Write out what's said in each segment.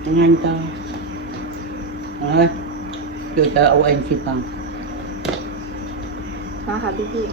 Tingnan to. Ay, kita ONC pa. มาค่ะพี่พี่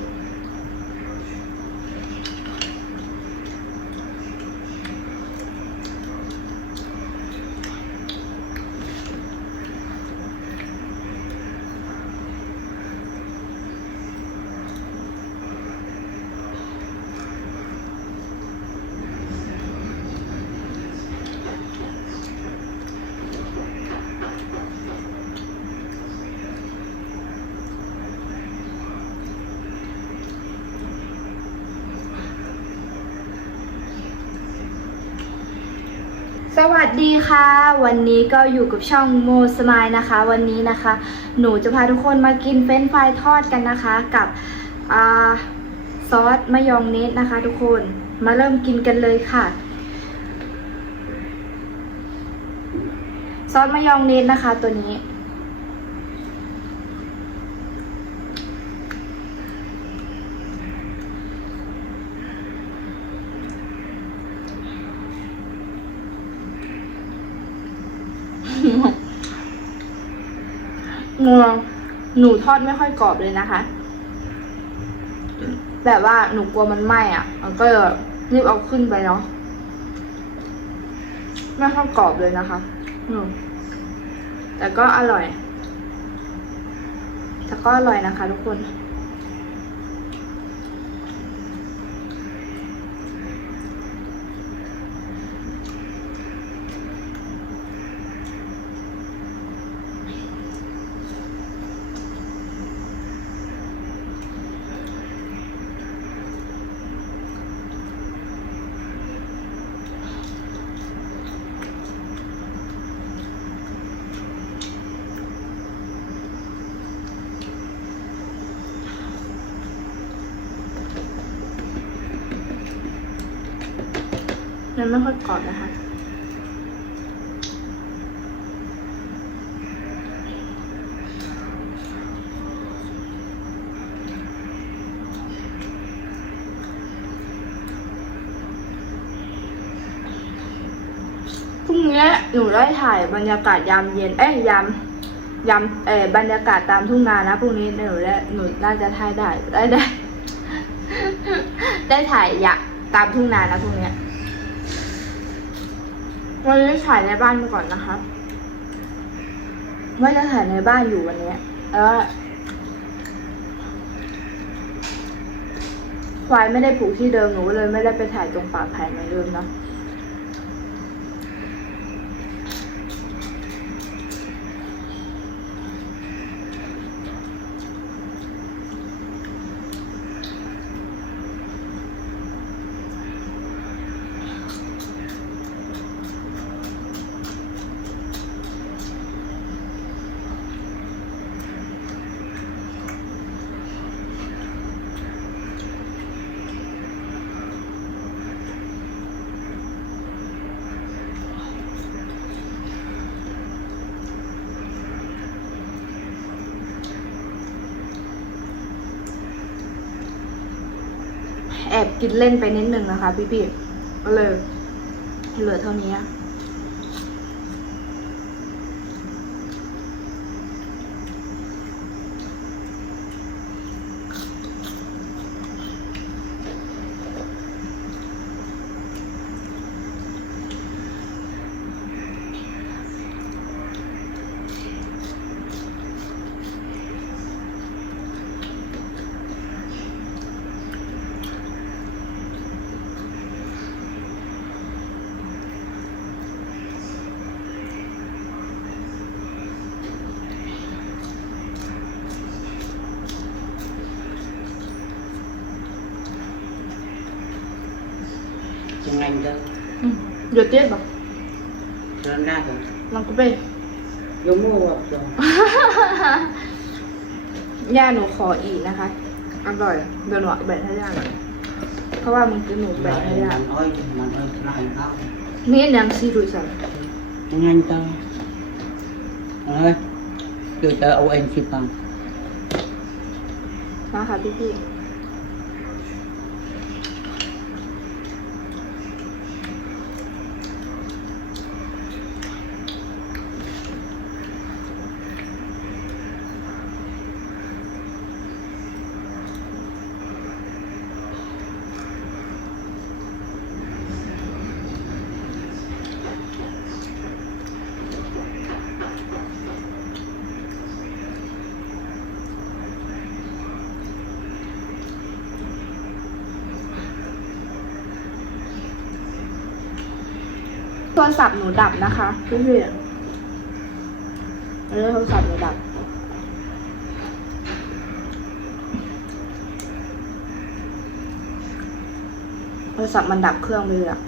สวัสดีค่ะ วันนี้ก็อยู่กับช่องโมสมายนะคะ วันนี้นะคะ หนูจะพาทุกคนมากินเฟรนช์ฟรายทอดกันนะคะ กับอซอสมายองเนสนะคะ ทุกคนมาเริ่มกินกันเลยค่ะ ซอสมายองเนสนะคะตัวนี้ งวงหนูทอดไม่ค่อยกรอบเลยนะคะ แบบว่าหนูกลัวมันไหม้อะมันก็เลยรีบเอาขึ้นไปเนาะไม่ค่อยกรอบเลยนะคะ อืม แต่ก็อร่อย แต่ก็อร่อยนะคะทุกคน มันไม่ค่อยกรอบนะคะพรุ่งนี้หนูได้ถ่ายบรรยากาศยามเย็น เอ้ยยามยามเออบรรยากาศตามทุ่งนานะพรุ่งนี้หนูได้หนูน่าจะถ่ายได้ได้ได้ ได้ถ่ายอยะตามทุ่งนานะพรุ่งนี้ วันนี้ถ่ายในบ้านไปก่อนนะคะว่าจะถ่ายในบ้านอยู่วันนี้แล้วควายไม่ได้ผูกที่เดิมหนูเลยไม่ได้ไปถ่ายตรงป่าไผ่เหมือนเดิมเนาะ แอบกินเล่นไปนิดนึงนะคะ พี่ๆก็เลยเหลือเท่านี้ อะ Tiếng Anh cơ. อืมเดี๋ยวเจ๊บอก Làm ra rồi. ลองกูไป Giống mua hoặc rồi. ย่าหนูขออีกนะคะ อร่อยเดี๋ยวหนูเอาแบ่งให้ย่าหน่อยเพราะว่ามันคือหนูแบ่งให้ Lại ย่า làm ơi, làm ơi, lại không. นี่ยังซีรุยสัน Tiếng Anh to. Ay, kita ONC pa. มาค่ะพี่พี่ โทรศัพท์หนูดับนะคะพี่พี่ๆเออโทรศัพท์หนูดับโทรศัพท์มันดับเครื่องเลยอะ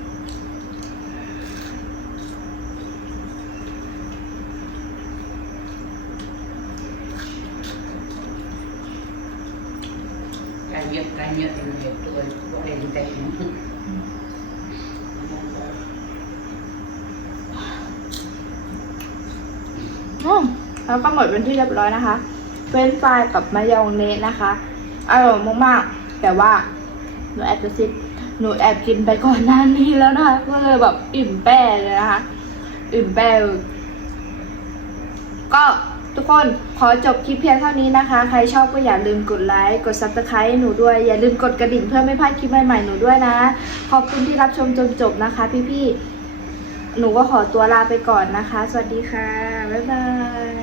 การเยอะการเยอะเป็นเยอะตัวตัวเองแต่อื แล้วก็หมดเป็นที่เรียบร้อยนะคะเฟรนฟรายกับมายองเนสนะคะอร่อยมากๆ แต่ว่าหนูแอบจะซิดหนูแอบกินไปก่อนหน้านี้แล้วนะคะก็เลยแบบอิ่มแป้เลยนะคะอิ่มแป้ก็ทุกคนขอจบคลิปเพียงเท่านี้นะคะ ใครชอบก็อย่าลืมกดไลค์ กด subscribe ให้หนูด้วย อย่าลืมกดกระดิ่งเพื่อไม่พลาดคลิปใหม่ๆหนูด้วยนะ ขอบคุณที่รับชมจนจบนะคะ พี่ๆ หนูก็ขอตัวลาไปก่อนนะคะ สวัสดีค่ะ Bye-bye.